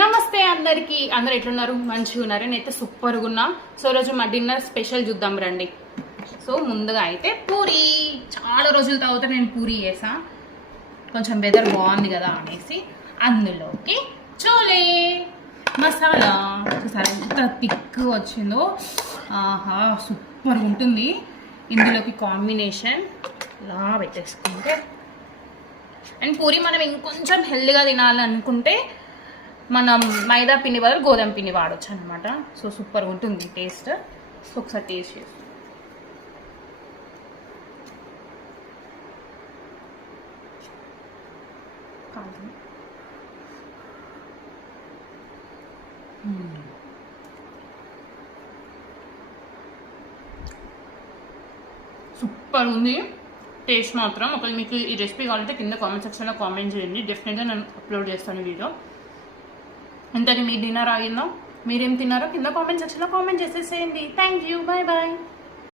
నమస్తే అందరికి, అందరు ఎట్లున్నారు? మంచిగా ఉన్నారు? నేనైతే సూపర్గా ఉన్నా. సో రోజు మా డిన్నర్ స్పెషల్ చూద్దాం రండి. సో ముందుగా అయితే పూరి, చాలా రోజుల తర్వాత నేను పూరి చేసా. కొంచెం వెదర్ బాగుంది కదా అనేసి అందులోకి చోలే మసాలా ఒకసారి ఎంత థిక్ వచ్చిందో, ఆహా సూపర్గా ఉంటుంది. ఇందులోకి కాంబినేషన్ ఇలా పెట్టేసుకుంటే, అండ్ పూరి మనం ఇంకొంచెం హెల్దీగా తినాలనుకుంటే మనం మైదా పిండి బదులు గోధుమ పిండి వాడచ్చు అనమాట. సో సూపర్గా ఉంటుంది టేస్ట్. సో ఒకసారి టేస్ట్ చేసి సూపర్ ఉంది టేస్ట్ మాత్రం. ఒకవేళ మీకు ఈ రెసిపీ కావాలంటే కింద కామెంట్ సెక్షన్లో కామెంట్ చేయండి, డెఫినెట్గా నేను అప్లోడ్ చేస్తాను వీడియో. ఇంతకీ మీ డిన్నర్ ఆగిందో, మీరేం తిన్నారో కింద కామెంట్ సెక్షన్లో కామెంట్ చేసేసేయండి. Thank you, bye bye.